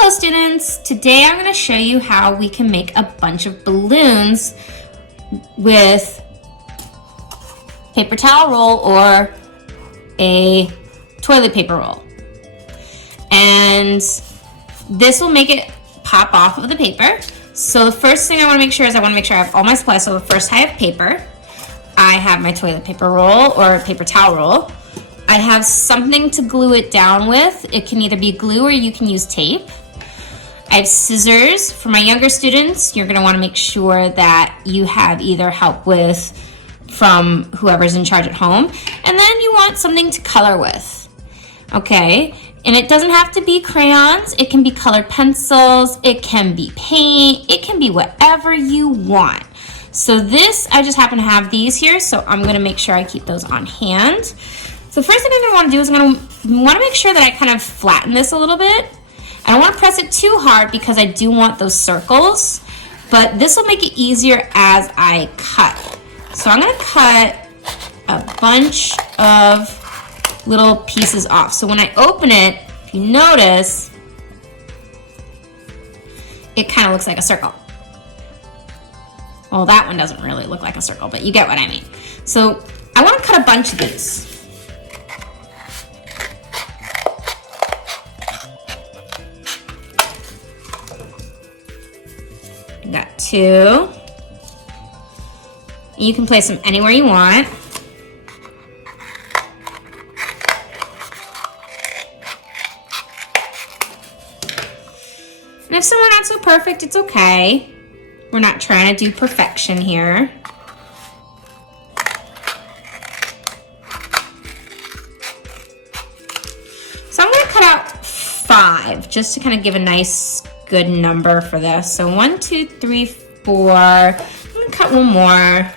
Hello students! Today I'm going to show you how we can make a bunch of balloons with paper towel roll or a toilet paper roll. And this will make it pop off of the paper. So the first thing I want to make sure is I have all my supplies. So first I have paper. I have my toilet paper roll or paper towel roll. I have something to glue it down with. It can either be glue or you can use tape. I have scissors. For my younger students, you're gonna wanna make sure that you have either help from whoever's in charge at home. And then you want something to color with, okay? And it doesn't have to be crayons. It can be colored pencils. It can be paint. It can be whatever you want. So I just happen to have these here, so I'm gonna make sure I keep those on hand. So the first thing I'm gonna wanna do is I'm gonna wanna make sure that I kind of flatten this a little bit. I don't wanna press it too hard because I do want those circles, but this will make it easier as I cut. So I'm gonna cut a bunch of little pieces off. So when I open it, if you notice, it kind of looks like a circle. Well, that one doesn't really look like a circle, but you get what I mean. So I wanna cut a bunch of these. Got two. You can place them anywhere you want. And if some are not so perfect, it's okay. We're not trying to do perfection here. So I'm gonna cut out 5 just to kind of give a nice good number for this. So 1, 2, 3, 4. I'm gonna cut one more.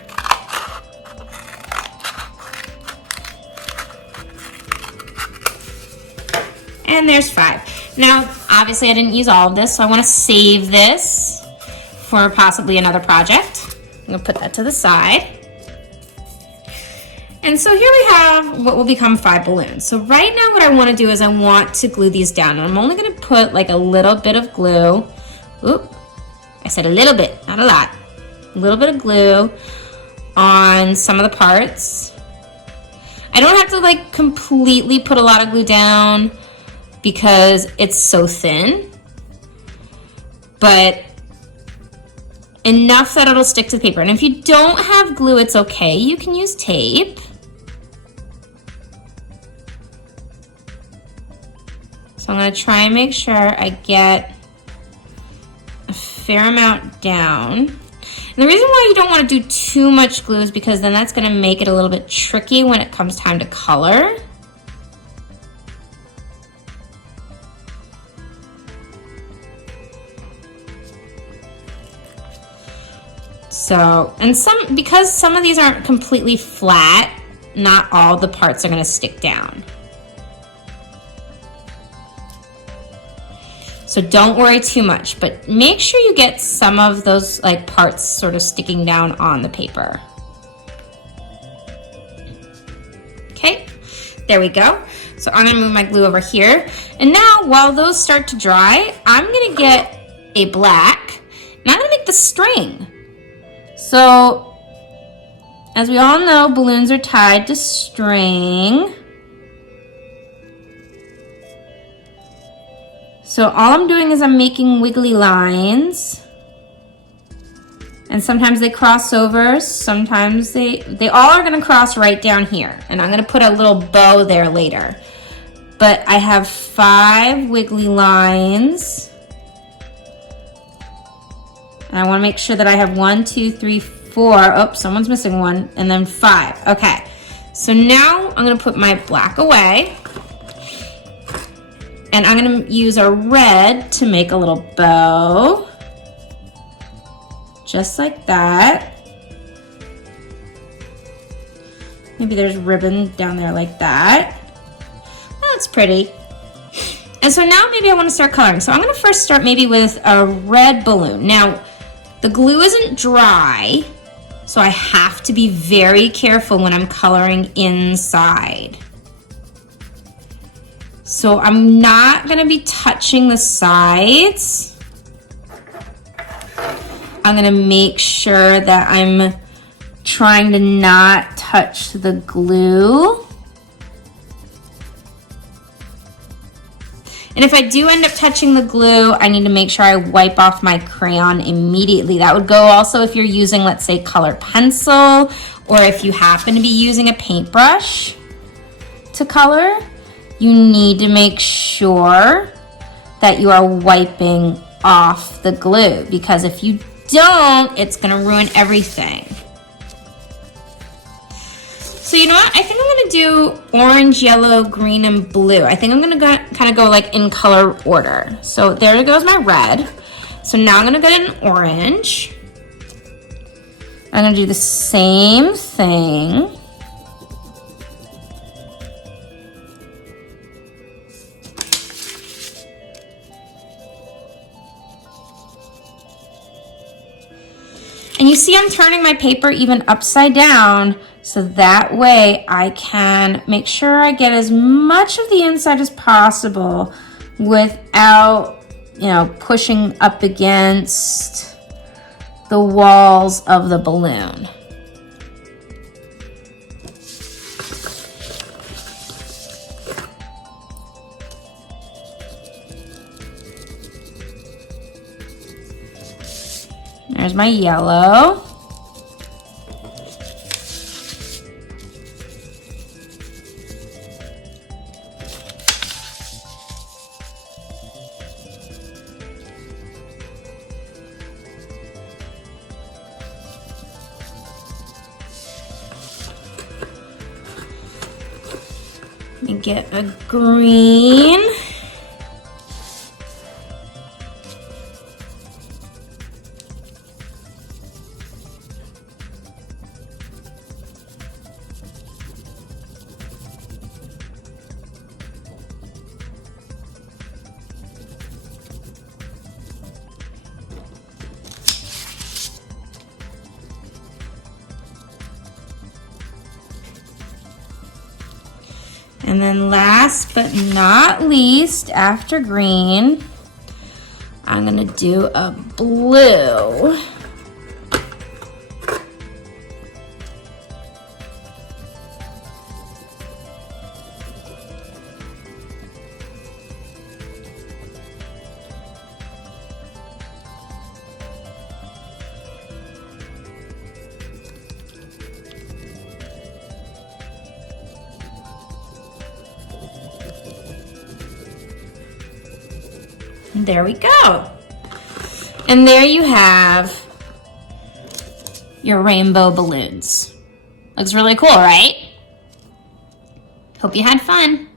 And there's 5. Now, obviously I didn't use all of this, so I wanna save this for possibly another project. I'm gonna put that to the side. And so here we have what will become 5 balloons. So right now what I wanna do is I want to glue these down. And I'm only gonna put like a little bit of glue. Oop, I said a little bit, not a lot. A little bit of glue on some of the parts. I don't have to like completely put a lot of glue down because it's so thin, but enough that it'll stick to the paper. And if you don't have glue, it's okay. You can use tape. So I'm gonna try and make sure I get a fair amount down. And the reason why you don't wanna do too much glue is because then that's gonna make it a little bit tricky when it comes time to color. So, and because some of these aren't completely flat, not all the parts are gonna stick down. So don't worry too much, but make sure you get some of those like parts sort of sticking down on the paper. Okay, there we go. So I'm gonna move my glue over here. And now while those start to dry, I'm gonna get a black and I'm gonna make the string. So, as we all know, balloons are tied to string. So all I'm doing is I'm making wiggly lines. And sometimes they cross over, sometimes they all are gonna cross right down here. And I'm gonna put a little bow there later. But I have 5 wiggly lines. And I wanna make sure that I have 1, 2, 3, 4. Oh, someone's missing one. And then 5. Okay. So now I'm gonna put my black away. And I'm gonna use a red to make a little bow. Just like that. Maybe there's ribbon down there like that. That's pretty. And so now maybe I wanna start coloring. So I'm gonna first start maybe with a red balloon. Now, the glue isn't dry, so I have to be very careful when I'm coloring inside. So I'm not gonna be touching the sides. I'm gonna make sure that I'm trying to not touch the glue. And if I do end up touching the glue, I need to make sure I wipe off my crayon immediately. That would go also if you're using, let's say, colored pencil, or if you happen to be using a paintbrush to color, you need to make sure that you are wiping off the glue, because if you don't, it's gonna ruin everything. So you know what? I think I'm gonna do orange, yellow, green, and blue. I think I'm gonna kind of go like in color order. So there goes my red. So now I'm gonna get an orange. I'm gonna do the same thing. And you see I'm turning my paper even upside down, so that way I can make sure I get as much of the inside as possible without, you know, pushing up against the walls of the balloon. There's my yellow. Let me get a green. And then last but not least, after green, I'm gonna do a blue. And there we go. And there you have your rainbow balloons. Looks really cool, right? Hope you had fun.